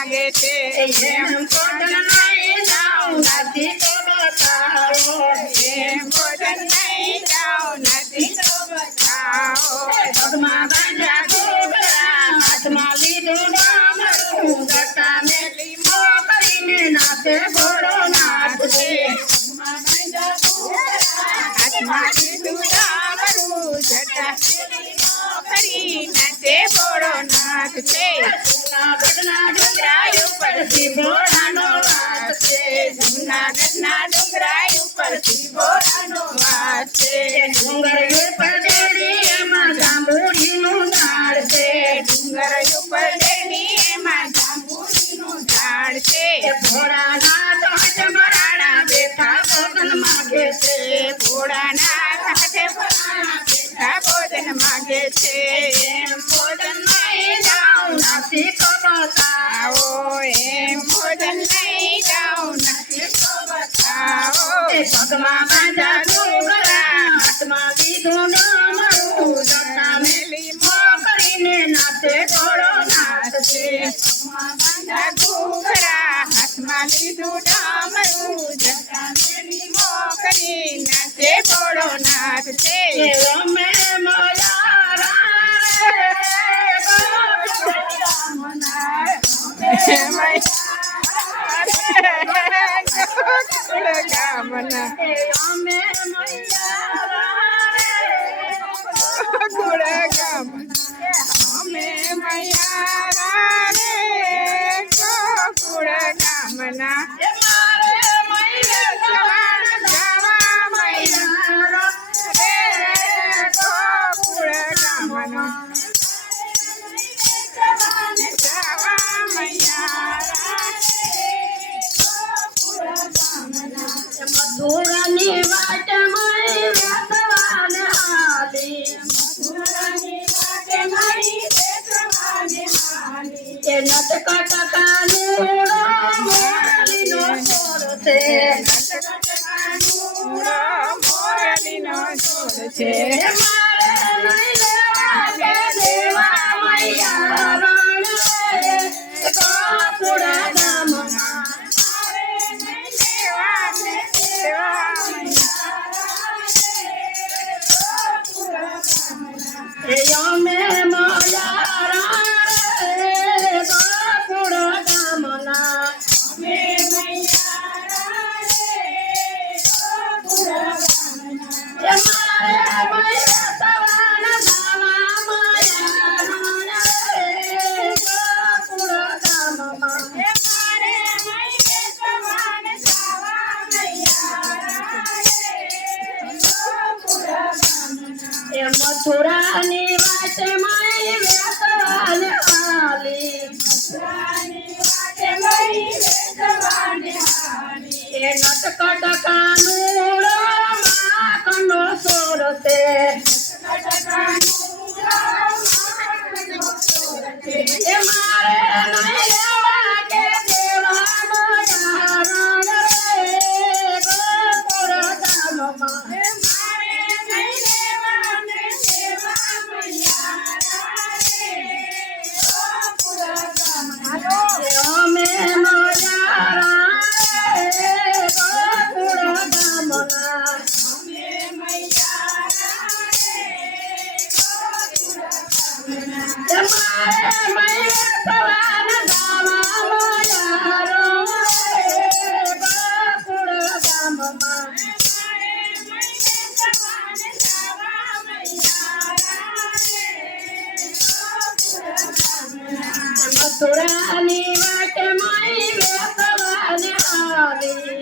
માગે છે એમ ભોજન નહીં જાઉં નથી તો બતાવો એમ ભોજન નહીં જાઉં નથી તો બતાવો પગમાં બાંધ્યા ઘૂઘરા હાથમાં લીધું ડામરું જટા મેલી મોકલીને નાચે ઘોડો નાચશે હાથમાં લીધું ડામરું જટા કરી નાચે ઘોડો નાચશે જૂનાગઢના ડુંગરા ઉપરથી ઘોડાનો વાસ છે જૂનાગઢના ડુંગરા ઉપરથી ઘોડાનો વાસ છે ડુંગર ઉપર દેડી એમાં જાંબુડીનું ઝાડ છે ડુંગર ઉપર દેડી એમાં જાંબુડીનું ઝાડ છે ઘોડાના તો જમરાણા બેઠા ભોજન માગે છે ઘોડાના સાથે બેઠા ભોજન માગે છે એમ ભોજન નહીં જાઉં નથી તો બતાવો એમ ભોજન નહીં જાઉં નથી તો બતાવો પગમાં બાંધ્યા ઘૂઘરા હાથમાં લીધું ડામરું જટા મેલી મોકલીને નાચે ઘોડો નાચશે પગમાં બાંધ્યા ઘૂઘરા હાથમાં લીધું ડામરું જટા મેલી મોકલી નાચે ઘોડો નાચશે રમે મયારા મથુરાની વાટ મારી વેસવાને હાલી મથુરાની વાટ મારી વેસવાને હાલી એ નટકટકાનું મોરલીનો છોડ છે નટકટકાનું મોરલીનો છોડ છે મારે નહીં લેવા કે દેવા મૈયા રણ ગોકુળા ગામના અમે મયારા રે ગોકુળ ગામના અમે મયારા રે ગોકુળ ગામના મારે મયસવાન ગાવા મયારા રે ગોકુળ ગામમાં મારે મયસવાન ગાવા મયારા રે મથુરાની વાટ મારી વેસવાને હાલી મથુરાની વાટ મારી વેસવાને હાલી એ નટકટકાનું માખણનો સોર છે નટકટકાનું માખણનો સોર છે એ મારે નહીં લેવા કે દેવા મયારણ રે ગોકુળ ગામમાં મથુરાની વાટ મારી વેસવાને હાલી